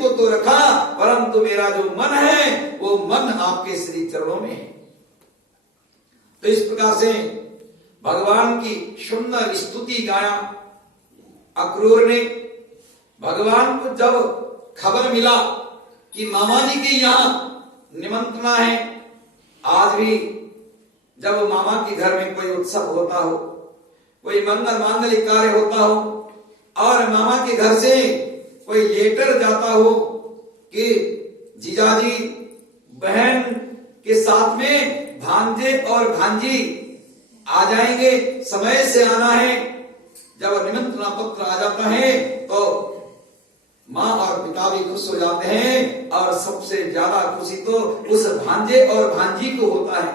को तो रखा, परंतु मेरा जो मन है वो मन आपके श्री चरणों में है। तो इस प्रकार से भगवान की सुंदर स्तुति गाया। अक्रूर ने भगवान को जब खबर मिला कि मामा जी के यहाँ निमंत्रणा है, आज भी जब मामा के घर में कोई उत्सव होता हो, कोई मंगल मांगलिक कार्य होता हो और मामा के घर से कोई लेटर जाता हो कि जीजाजी बहन के साथ में भांजे और भांजी आ जाएंगे, समय से आना है। जब निमंत्रण पत्र आ जाता है तो माँ और पिता भी खुश हो जाते हैं और सबसे ज्यादा खुशी तो उस भांजे और भांजी को होता है।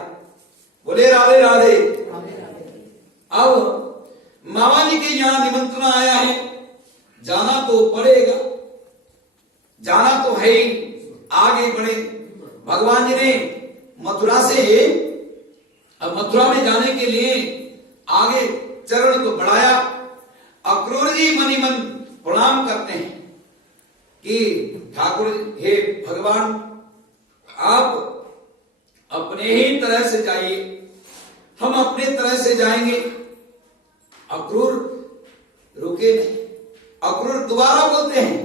बोले राधे राधे। अब मामा जी के यहाँ निमंत्रण आया है, जाना तो पड़ेगा, जाना तो है ही। आगे बढ़े। भगवान जी ने मथुरा से अब मथुरा में जाने के लिए आगे चरण को बढ़ाया। अक्रूर जी मनी मन प्रणाम करते हैं कि ठाकुर हे भगवान, आप अपने ही तरह से जाइए, हम अपने तरह से जाएंगे। अक्रूर रुके नहीं। अक्रूर दोबारा बोलते हैं,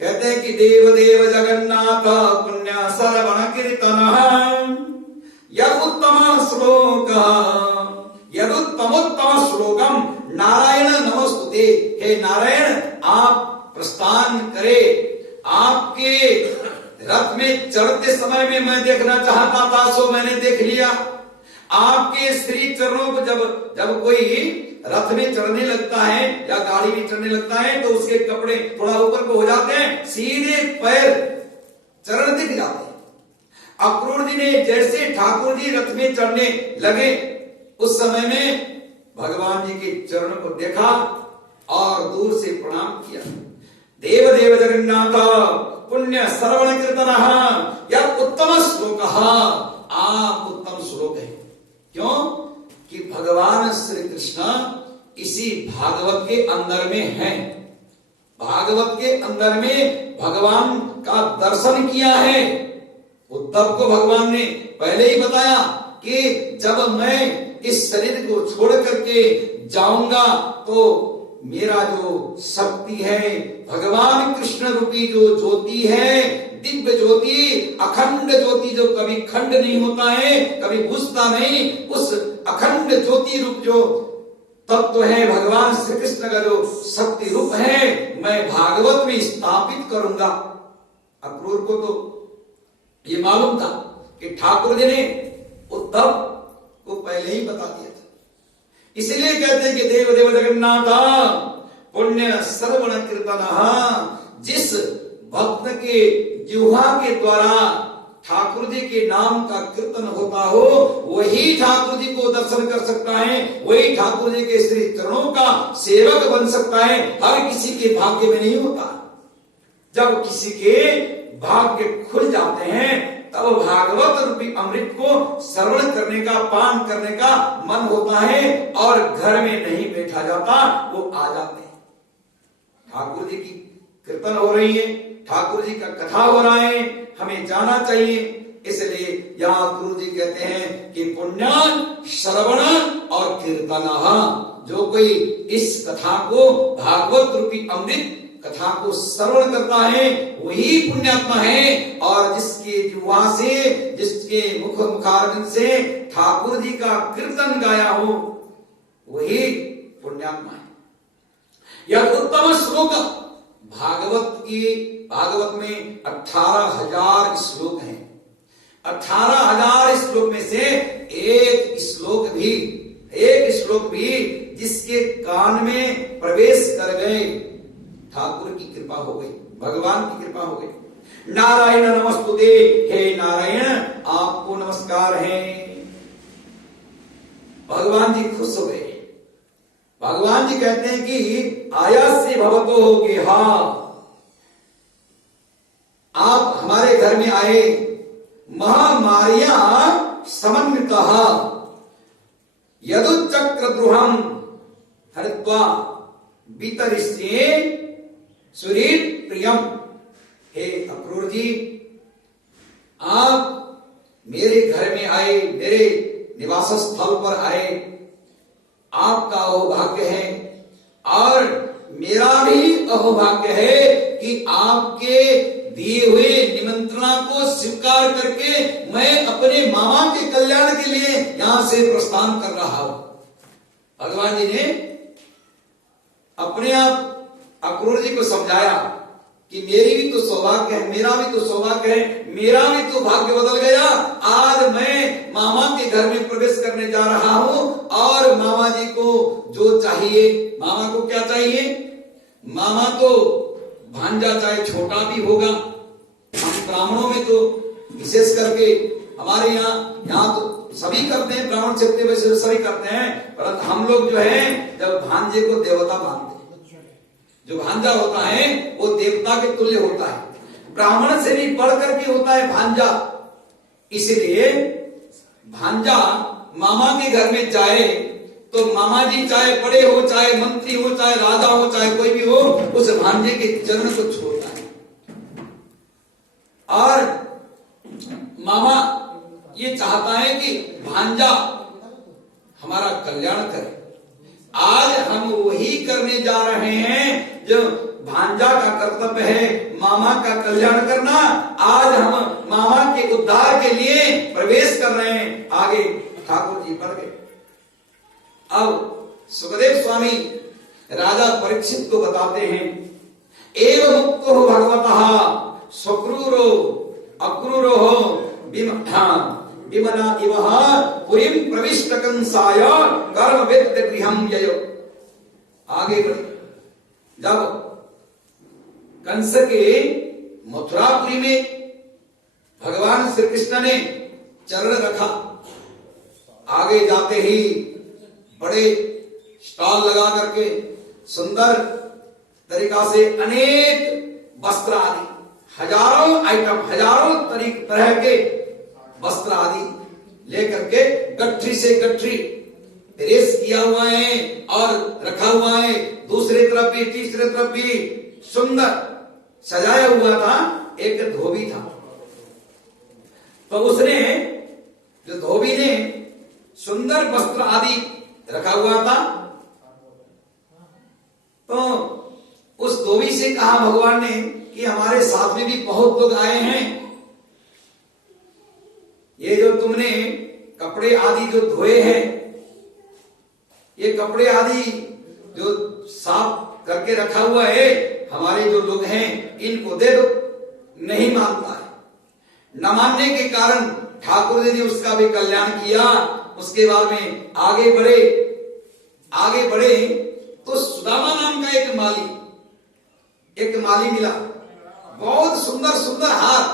कहते हैं कि देव देव जगन्नाथ पुण्य श्रवण कीर्तन यदुत्तम श्लोक यदुत्तमोत्तम श्लोकम नारायण नमस्तुते। हे नारायण, आप प्रस्थान करे। आपके रथ में चढ़ते समय में मैं देखना चाहता था, सो मैंने देख लिया। आपके श्री चरणों को जब कोई रथ में चढ़ने लगता है या गाड़ी में चढ़ने लगता है तो उसके कपड़े थोड़ा ऊपर को हो जाते हैं, सीधे पैर चरण दिख जाते हैं। अक्रूर जी ने जैसे ठाकुर जी रथ में चढ़ने लगे, उस समय में भगवान जी के चरण को देखा और दूर से प्रणाम किया। देव देव जगन्नाथ पुण्य श्रवण कीर्तन यह उत्तम श्लोक। आप उत्तम श्लोक है। क्यों? कि भगवान श्री कृष्ण इसी भागवत के अंदर में है। भागवत के अंदर में भगवान का दर्शन किया है। उद्धव को भगवान ने पहले ही बताया कि जब मैं इस शरीर को छोड़ करके जाऊंगा तो मेरा जो शक्ति है, भगवान कृष्ण रूपी जो ज्योति है, दिव्य ज्योति, अखंड ज्योति जो कभी खंड नहीं होता है, कभी बुझता नहीं, उस अखंड ज्योति रूप जो तत्व है भगवान श्री कृष्ण का जो शक्ति रूप है, मैं भागवत में स्थापित करूंगा। अक्रूर को तो ये मालूम था कि ठाकुर जी ने उद्धव को पहले ही बता दिया था। इसलिए कहते हैं कि देव देव जगन्नाथ पुण्य श्रवण कीर्तन। जिस भक्त के जिह्वा के द्वारा ठाकुर जी के नाम का कीर्तन होता हो, वही ठाकुर जी को दर्शन कर सकता है, वही ठाकुर जी के श्री चरणों का सेवक बन सकता है। हर किसी के भाग्य में नहीं होता। जब किसी के भाग्य खुल जाते हैं तब भागवत रूपी अमृत को श्रवण करने का, पान करने का मन होता है और घर में नहीं बैठा जाता, वो आ जाते हैं। ठाकुर जी की कीर्तन हो रही है, ठाकुर जी का कथा हो रहा है, हमें जाना चाहिए। इसलिए यहाँ गुरु जी कहते हैं कि पुण्य श्रवण और कीर्तन। जो कोई इस कथा को, भागवत रूपी अमृत कथा को श्रवण करता है, वही पुण्यात्मा है। और जिसके जुआ से, जिसके मुखारविंद से ठाकुर जी का कीर्तन गाया हो, वही पुण्यात्मा है। यह उत्तम श्लोक भागवत में 18,000 श्लोक हैं। 18,000 श्लोक में से एक श्लोक भी जिसके कान में प्रवेश कर गए, ठाकुर की कृपा हो गई, भगवान की कृपा हो गई। नारायण नमस्तुते। हे नारायण, आपको नमस्कार है। भगवान जी खुश हो गए। भगवान जी कहते हैं कि आयास्य भवतो हो गए। आप हमारे घर में आए, महामारिया समन्वित यदुचक्र द्रुहम हरित्वा वितरिष्ये सुरीत प्रियम। अक्रूर जी, आप मेरे घर में आए, मेरे निवास स्थल पर आए, आपका अहोभाग्य है और मेरा भी अहोभाग्य है कि आपके दिए हुए निमंत्रणा को स्वीकार करके मैं अपने मामा के कल्याण के लिए यहां से प्रस्थान कर रहा हूं। भगवान जी ने अपने आप अक्रूर जी को समझाया कि मेरी भी तो सौभाग्य है, मेरा भी तो सौभाग्य है, मेरा भी तो भाग्य बदल गया। आज मैं मामा के घर में प्रवेश करने जा रहा हूं और मामा जी को जो चाहिए, मामा को क्या चाहिए? मामा तो भांजा चाहे छोटा भी होगा, हम ब्राह्मणों में तो विशेष करके हमारे यहाँ तो सभी करते हैं, ब्राह्मण क्षेत्र में सभी करते हैं, परंतु हम लोग जो है जब भांजे को देवता मानते हैं, जो भांजा होता है वो देवता के तुल्य होता है, ब्राह्मण से भी बढ़ करके होता है भांजा। इसलिए भांजा मामा के घर में जाए तो मामा जी चाहे बड़े हो, चाहे मंत्री हो, चाहे राजा हो, चाहे कोई भी हो, उस भांजे के चरण को छोड़ता है और मामा ये चाहता है कि भांजा हमारा कल्याण करे। आज हम वही करने जा रहे हैं जो भांजा का कर्तव्य है, मामा का कल्याण करना। आज हम मामा के उद्धार के लिए प्रवेश कर रहे हैं। आगे ठाकुर जी बढ़ गए। अब सुखदेव स्वामी राजा परीक्षित को बताते हैं, एव मुक्तो भगवतः स्वक्रूरो अक्रूरो विमना इवः पुरीं प्रविष्ट कंसाय कर्म वेद्य गृहं ययो। आगे बढ़े। जब कंस के मथुरापुरी में भगवान श्री कृष्ण ने चरण रखा, आगे जाते ही बड़े स्टॉल लगा करके सुंदर तरीका से अनेक वस्त्र आदि, हजारों आइटम, हजारों तरह के वस्त्र आदि लेकर के गठरी से गठरी प्रेस किया हुआ है और रखा हुआ है। दूसरे तरफ भी, तीसरे तरफ भी सुंदर सजाया हुआ था। एक धोबी था, तो उसने, जो धोबी ने सुंदर वस्त्र आदि रखा हुआ था, तो उस धोबी से कहा भगवान ने कि हमारे साथ में भी बहुत लोग आए हैं, ये जो तुमने कपड़े आदि जो धोए हैं, ये कपड़े आदि जो साफ करके रखा हुआ है, हमारे जो लोग हैं इनको दे दो। नहीं मानता है। न मानने के कारण ठाकुर जी ने उसका भी कल्याण किया। उसके बाद में आगे बढ़े तो सुदामा नाम का एक माली मिला। बहुत सुंदर सुंदर हार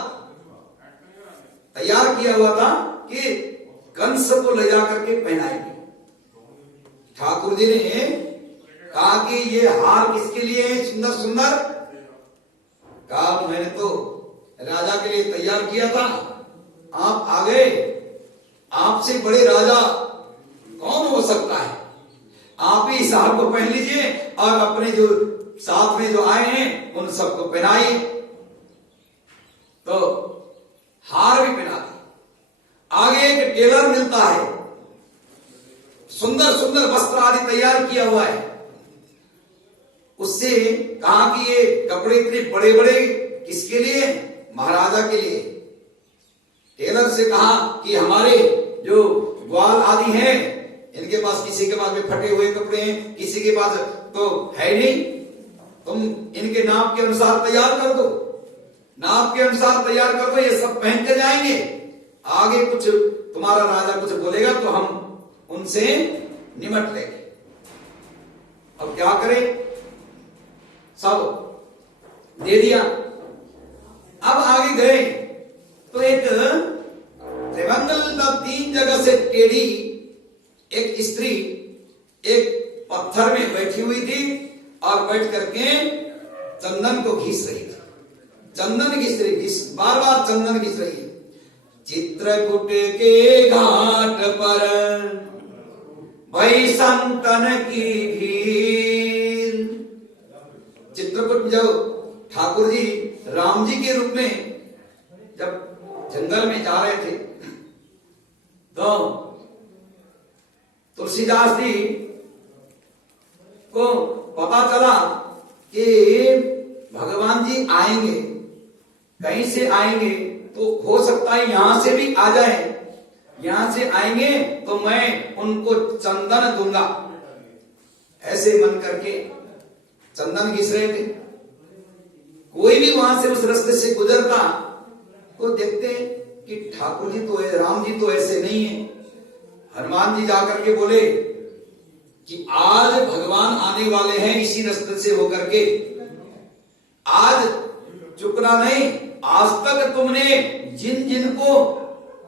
तैयार किया हुआ था कि कंस को ले जाकर के पहनाएंगे। ठाकुर जी ने कहा कि ये हार किसके लिए है सुंदर सुंदर? कहा मैंने तो राजा के लिए तैयार किया था, आप आ गए, आपसे बड़े राजा कौन हो सकता है? आप ही इस हार को पहन लीजिए और अपने जो साथ में जो आए हैं उन सबको पहनाइए। तो हार भी पहना दी। आगे एक टेलर मिलता है, सुंदर सुंदर वस्त्र आदि तैयार किया हुआ है। उससे कहा कि ये कपड़े इतने बड़े बड़े किसके लिए? महाराजा के लिए। टेलर से कहा कि हमारे जो ग्वाल आदि हैं, इनके पास, किसी के पास में फटे हुए कपड़े हैं, किसी के पास तो है नहीं, तुम इनके नाप के अनुसार तैयार कर दो, नाप के अनुसार तैयार कर दो, ये सब पहन के जाएंगे। आगे कुछ तुम्हारा राजा कुछ बोलेगा तो हम उनसे निमट लेंगे। अब क्या करें? सब दे दिया। अब आगे गए तो एक त्रिमंगल 3 जगह से टेढ़ी एक स्त्री एक पत्थर में बैठी हुई थी और बैठ करके चंदन को घिस रही थी। चंदन घिस रही, बार बार चंदन घिस रही। चित्रकूट के घाट पर भई संतन की भीड़। चित्रकूट जो ठाकुर जी राम जी के रूप में जब जंगल में जा रहे थे तो तुलसीदास जी को पता चला कि भगवान जी आएंगे, कहीं से आएंगे, तो हो सकता है यहां से भी आ जाए, यहां से आएंगे तो मैं उनको चंदन दूंगा। ऐसे मन करके चंदन घिस रहे थे। कोई भी वहां से उस रास्ते से गुजरता तो देखते कि ठाकुर जी तो है, राम जी तो ऐसे नहीं है। हनुमान जी जाकर के बोले कि आज भगवान आने वाले हैं इसी रास्ते से होकर के, आज चुकना नहीं। आज तक तुमने जिन जिन को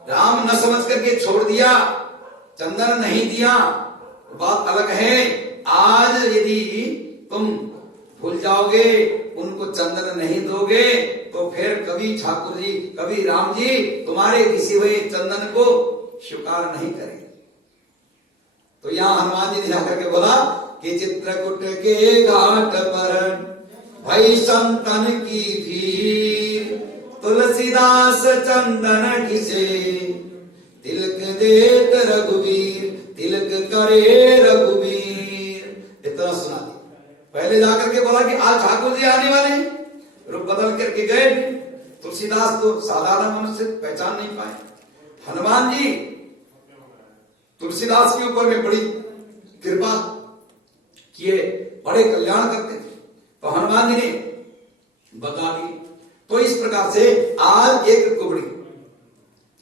राम न समझ करके छोड़ दिया, चंदन नहीं दिया, बात अलग है। आज यदि तुम भूल जाओगे, उनको चंदन नहीं दोगे, तो फिर कभी ठाकुर जी, कभी राम जी तुम्हारे किसी हुए चंदन को स्वीकार नहीं करेंगे। तो यहां हनुमान जी ने जाकर के बोला कि चित्रकूट के घाट पर भई संतन की भीड़, तुलसीदास चंदन घिसे, तिलक देत रघुवीर, तिलक करे रघुवीर। इतना सुना दिया। पहले जाकर के बोला कि आज ठाकुर जी आने वाले हैं, रूप बदल करके गए। तुलसीदास तो साधारण मनुष्य पहचान नहीं पाए। हनुमान जी तुलसीदास के ऊपर में बड़ी कृपा किए, बड़े कल्याण करते थे, तो हनुमान जी ने बता दी। तो इस प्रकार से आज एक कुबड़ी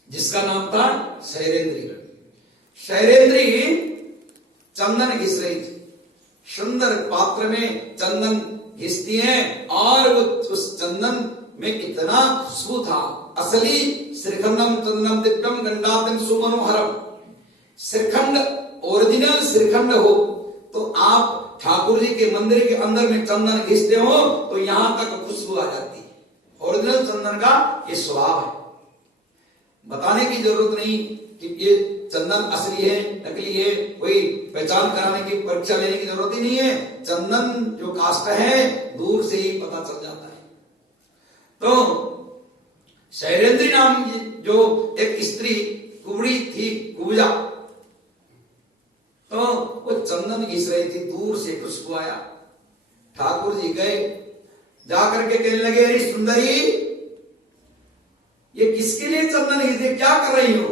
जिसका नाम था शैलेंद्री, शैलेंद्री चंदन घिस रही थी। सुंदर पात्र में चंदन घिसती हैं और वो उस चंदन में इतना खुशबू था। असली श्रीखंडम चंदनम दिव्यम गंडातम सुमनोहरम। श्रीखंड ओरिजिनल श्रीखंड हो तो आप ठाकुर जी के मंदिर के अंदर में चंदन घिसते हो तो यहां तक खुशबू आ जाती है। ओरिजिनल चंदन का ये स्वभाव है। बताने की जरूरत नहीं कि ये चंदन असली है नकली है, कोई पहचान कराने की परीक्षा लेने की जरूरत ही नहीं है। चंदन जो काष्ठ है दूर से ही पता चल जाता है। तो शैलेंद्री नाम जो एक स्त्री कुबड़ी थी, कुब्जा, तो वो चंदन घिस रही थी, दूर से खुशबू आया। ठाकुर जी गए, जाकर के कहने लगे अरे सुंदरी, ये किसके लिए चंदन घिसे, क्या कर रही हो?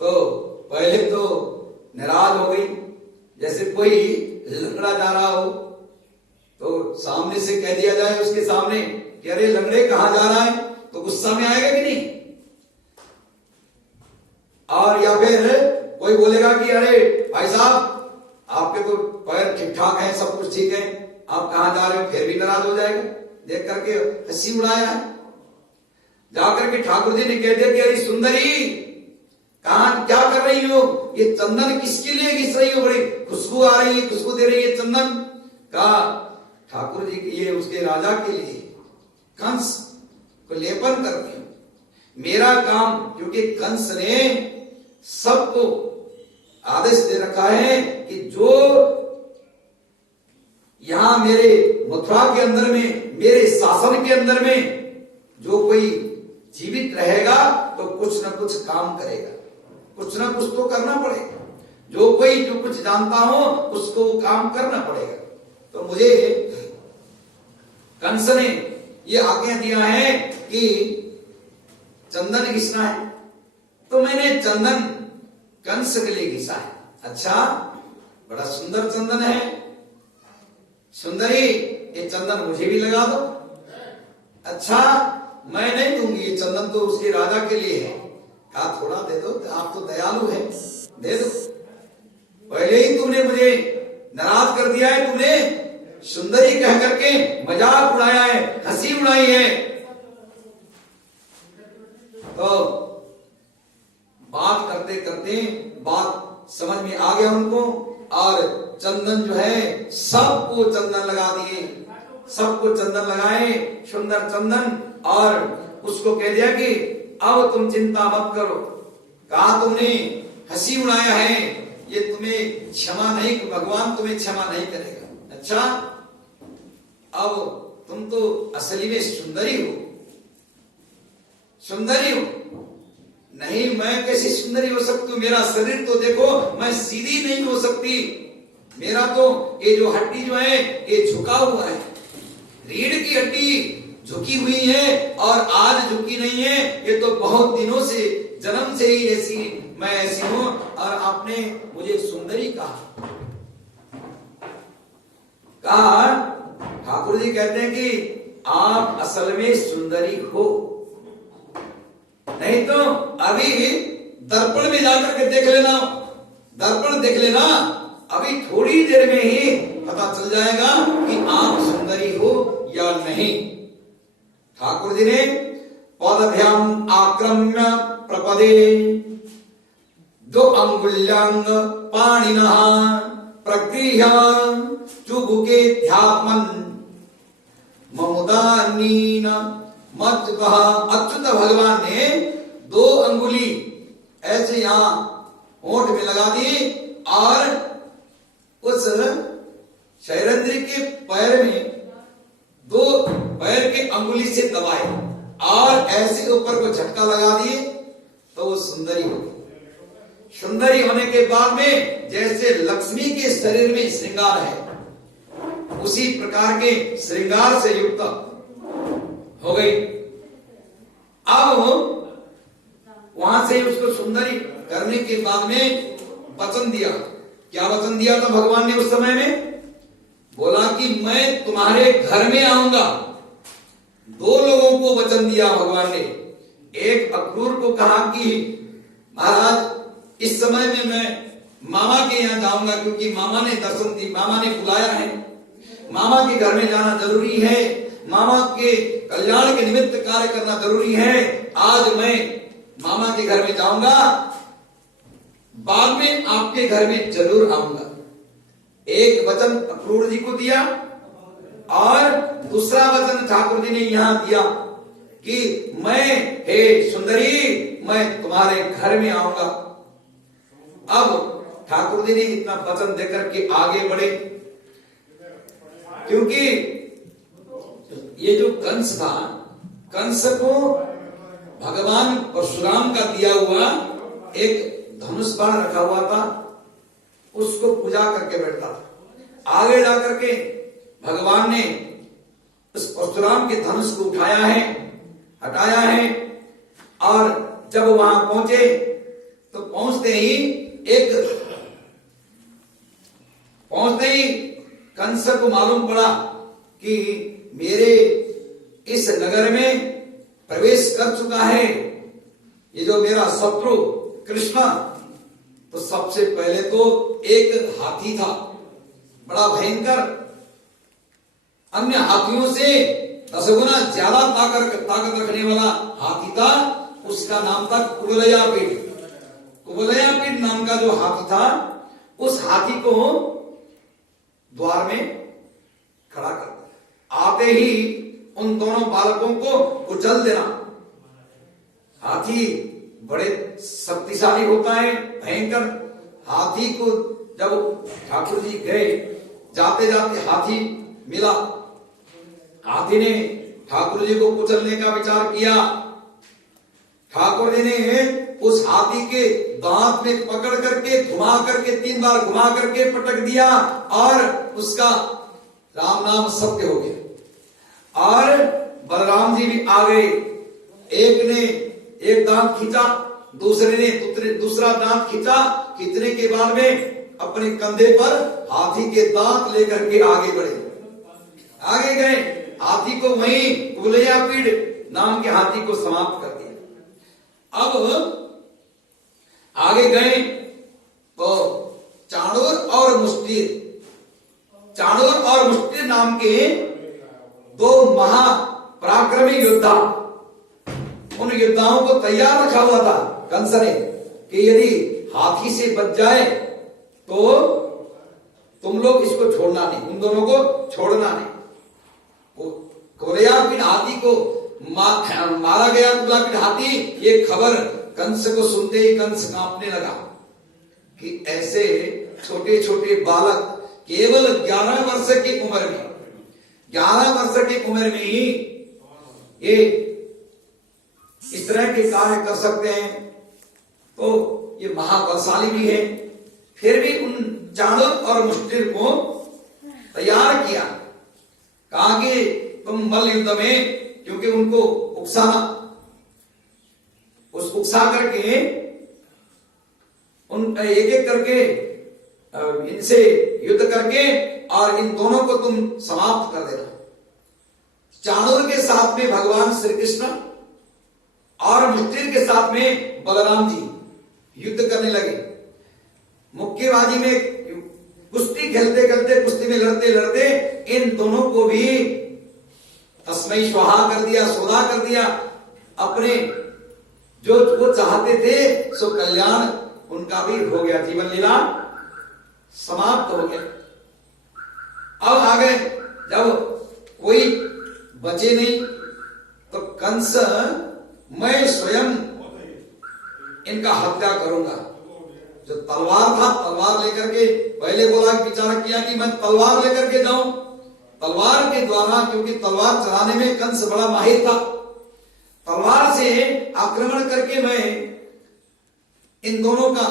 तो पहले तो नाराज हो गई, जैसे कोई लंगड़ा जा रहा हो तो सामने से कह दिया जाए उसके सामने कि अरे लंगड़े कहां जा रहा है, तो गुस्सा में आएगा कि नहीं? और या फिर कोई बोलेगा कि अरे भाई साहब आपके तो पैर ठीक ठाक है, सब कुछ ठीक है, आप कहां जा रहे हो, फिर भी नाराज हो जाएगा। देख करके हंसी उड़ाया है। जाकर के ठाकुर जी ने कह दिया कि अरे सुंदरी कहां क्या कर रही हो, ये चंदन किसके लिए घिस रही हो, बड़ी खुशबू आ रही है, खुशबू दे रही है चंदन का। ठाकुर जी के ये उसके राजा के लिए कंस को लेपन करती हूं। मेरा काम, क्योंकि कंस ने सबको आदेश दे रखा है कि जो यहां मेरे मथुरा के अंदर में, मेरे शासन के अंदर में जो कोई जीवित रहेगा तो कुछ न कुछ काम करेगा, कुछ ना कुछ तो करना पड़ेगा। जो कोई जो कुछ जानता हो उसको काम करना पड़ेगा। तो मुझे कंस ने ये आज्ञा दिया है कि चंदन घिसना है, तो मैंने चंदन कंस के लिए घिसा है। अच्छा, बड़ा सुंदर चंदन है, सुंदरी ये चंदन मुझे भी लगा दो। अच्छा, मैं नहीं दूंगी, ये चंदन तो उसके राजा के लिए है। कहा थोड़ा दे दो, आप तो दयालु है, दे दो। पहले ही तुमने मुझे नाराज कर दिया है, तुमने सुंदरी कह करके मजाक उड़ाया है, हंसी उड़ाई है। तो बात करते करते बात समझ में आ गया उनको, और चंदन जो है सबको चंदन लगा दिए, सबको चंदन लगाए, सुंदर चंदन। और उसको कह दिया कि अब तुम चिंता मत करो, कहा तुमने हंसी उड़ाया है, ये तुम्हें क्षमा नहीं, भगवान तुम्हें क्षमा नहीं करेगा। अच्छा, अब तुम तो असली में सुंदरी हो, सुंदरी हो। नहीं, मैं कैसी सुंदरी हो सकती हूँ? मेरा शरीर तो देखो, मैं सीधी नहीं हो सकती। मेरा तो ये जो हड्डी जो है ये झुका हुआ है, रीढ़ की हड्डी झुकी हुई है और आज झुकी नहीं है। ये तो बहुत दिनों से, जन्म से ही ऐसी, मैं ऐसी हूं और आपने मुझे सुंदरी कहा। ठाकुर जी कहते हैं कि आप असल में सुंदरी हो। नहीं तो अभी दर्पण में जाकर के देख लेना, दर्पण देख लेना, अभी थोड़ी देर में ही पता चल जाएगा कि आप सुंदरी हो या नहीं। ठाकुर जी ने पदभ्याम आक्रम्य प्रपदे दो अंगुल्यां पाणिनः प्रगृह्य चुबुके ध्यात्मन् ममुदानीन मत कहा। अच्युत भगवान ने 2 अंगुली ऐसे यहां होंठ में लगा दी और उस शैलेंद्र के पैर में 2 पैर के अंगुली से दबाए और ऐसे ऊपर को झटका लगा दिए तो वो सुंदरी हो गई। सुंदरी होने के बाद में जैसे लक्ष्मी के शरीर में श्रृंगार है, उसी प्रकार के श्रृंगार से युक्त हो गई। अब वहां से उसको सुंदरी करने के बाद में वचन दिया। क्या वचन दिया था भगवान ने उस समय में? बोला कि मैं तुम्हारे घर में आऊंगा। 2 लोगों को वचन दिया भगवान ने। एक अक्रूर को कहा कि महाराज इस समय में मैं मामा के यहाँ जाऊंगा, क्योंकि मामा ने दर्शन दी, मामा ने बुलाया है, मामा के घर में जाना जरूरी है, मामा के कल्याण के निमित्त कार्य करना जरूरी है। आज मैं मामा के घर में जाऊंगा, बाद में आपके घर में जरूर आऊंगा। एक वचन अक्रूर जी को दिया और दूसरा वचन ठाकुर जी ने यहां दिया कि मैं, हे सुंदरी, मैं तुम्हारे घर में आऊंगा। अब ठाकुर जी ने इतना वचन देकर के आगे बढ़े, क्योंकि ये जो कंस था, कंस को भगवान परशुराम का दिया हुआ एक धनुष बाण रखा हुआ था, उसको पूजा करके बैठता था। आगे जाकर के भगवान ने उस परशुराम के धनुष को उठाया है, हटाया है, और जब वहां पहुंचे तो पहुंचते ही कंस को मालूम पड़ा कि मेरे इस नगर में प्रवेश कर चुका है ये जो मेरा शत्रु कृष्ण। तो सबसे पहले तो एक हाथी था, बड़ा भयंकर, अन्य हाथियों से 10 गुना ज्यादा ताकत रखने वाला हाथी था। उसका नाम था कुवलयापीठ। कुवलयापीठ नाम का जो हाथी था, उस हाथी को द्वार में खड़ा कर दिया। आते ही उन दोनों बालकों को कुचल देना। हाथी बड़े शक्तिशाली होता है, भयंकर। हाथी को जब ठाकुर जी गए, जाते जाते हाथी मिला। हाथी ने ठाकुर जी को कुचलने का विचार किया। ठाकुर जी ने उस हाथी के दांत में पकड़ करके घुमा करके 3 बार घुमा करके पटक दिया और उसका राम नाम सत्य हो गया। और बलराम जी भी आ गए। एक ने एक दांत खींचा, दूसरे ने दूसरा दांत खींचा। खींचने के बाद में अपने कंधे पर हाथी के दांत लेकर के आगे बढ़े। आगे गए, हाथी को वहीं कुवलयापीठ नाम के हाथी को समाप्त कर दिया। अब आगे गए तो चाणूर और मुष्टिर नाम के 2 महापराक्रमी योद्धा, उन योद्धाओं को तैयार रखा हुआ था कंस ने कि यदि हाथी से बच जाए तो तुम लोग इसको छोड़ना नहीं, उन दोनों को छोड़ना नहीं। कुवलयापीठ हाथी को मारा गया। कुवलयापीठ हाथी, ये खबर कंस को सुनते ही कंस कांपने लगा कि ऐसे छोटे छोटे बालक केवल 11 वर्ष की उम्र में 11 वर्ष की उम्र में ही ये इस तरह के कार्य कर सकते हैं, तो ये महाबलशाली भी है। फिर भी उन चाणूर और मुष्टिर को तैयार किया, कहा कि तुम बल युद्ध में, क्योंकि उनको उकसाना, उस उकसा करके उन एक एक करके इनसे युद्ध करके और इन दोनों को तुम समाप्त कर देना। चाणूर के साथ में भगवान श्री कृष्ण और मुष्टिर के साथ में बलराम जी युद्ध करने लगे। मुक्केबाजी में कुश्ती खेलते खेलते, कुश्ती में लड़ते लड़ते इन दोनों को भी तस्मै स्वाहा कर दिया, सोधा कर दिया। अपने जो वो चाहते थे सो कल्याण उनका भी हो गया, जीवन लीला समाप्त हो गया। अब आगे जब कोई बचे नहीं तो कंस, मैं स्वयं इनका हत्या करूंगा। जो तलवार था, तलवार लेकर के पहले बोला, विचार किया कि मैं तलवार लेकर के जाऊं, तलवार के द्वारा, क्योंकि तलवार चलाने में कंस बड़ा माहिर था, तलवार से आक्रमण करके मैं इन दोनों का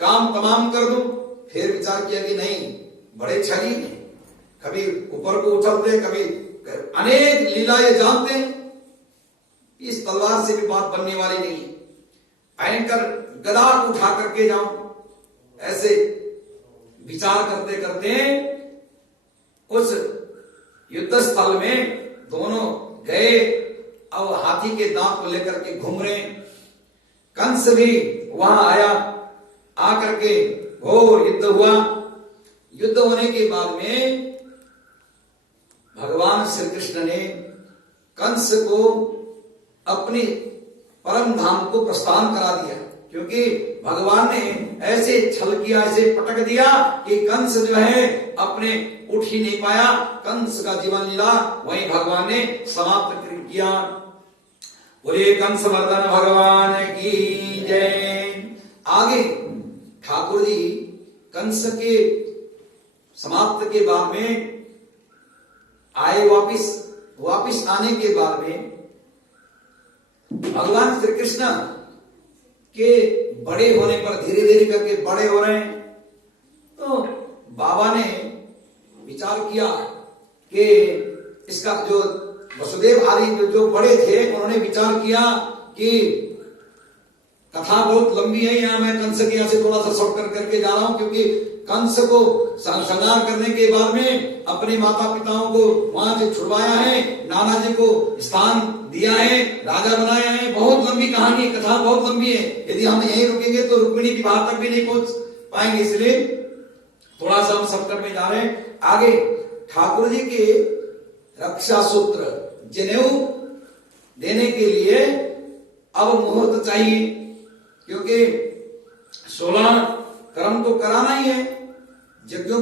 काम तमाम कर दूं। फिर विचार किया कि नहीं, बड़े छली हैं, कभी ऊपर को उछलते, कभी अनेक लीला ये जानते हैं, इस तलवार से भी बात बनने वाली नहीं है। भयंकर गदा उठा करके जाऊं, ऐसे विचार करते करते उस युद्ध स्थल में दोनों गए। अब हाथी के दांत को लेकर के घूम रहे। कंस भी वहां आया, आकर के घोर युद्ध हुआ। युद्ध होने के बाद में भगवान श्री कृष्ण ने कंस को अपने परम धाम को प्रस्थान करा दिया, क्योंकि भगवान ने ऐसे छल किया, ऐसे पटक दिया कि कंस जो है अपने उठ ही नहीं पाया। कंस का जीवन लीला वहीं भगवान ने समाप्त किया। बोले कंस वर्धन भगवान की जय। आगे ठाकुर जी कंस के समाप्त के बाद में आए, वापिस आने के बाद में भगवान श्री कृष्ण के बड़े होने पर, धीरे धीरे करके बड़े हो रहे हैं, तो बाबा ने विचार किया कि इसका जो वसुदेव आदि जो बड़े थे, उन्होंने विचार किया कि कथा बहुत लंबी है, यहाँ मैं कंस के यहाँ से थोड़ा सा शॉर्ट करके जा रहा हूं, क्योंकि कंस को संहार करने के बाद में अपने माता पिताओं को वहां से छुड़वाया है, नाना जी को स्थान दिया है, राजा बनाया है। बहुत लंबी कहानी, कथा बहुत लंबी है। यदि हम यहीं रुकेंगे तो रुक्मिणी विवाह तक भी नहीं पहुंच पाएंगे, इसलिए थोड़ा सा हम शॉर्टकट में जा रहे हैं। आगे ठाकुर जी के रक्षा सूत्र जनेऊ देने के लिए अब मुहूर्त चाहिए, क्योंकि 16 कर्म तो कराना ही है। यज्ञों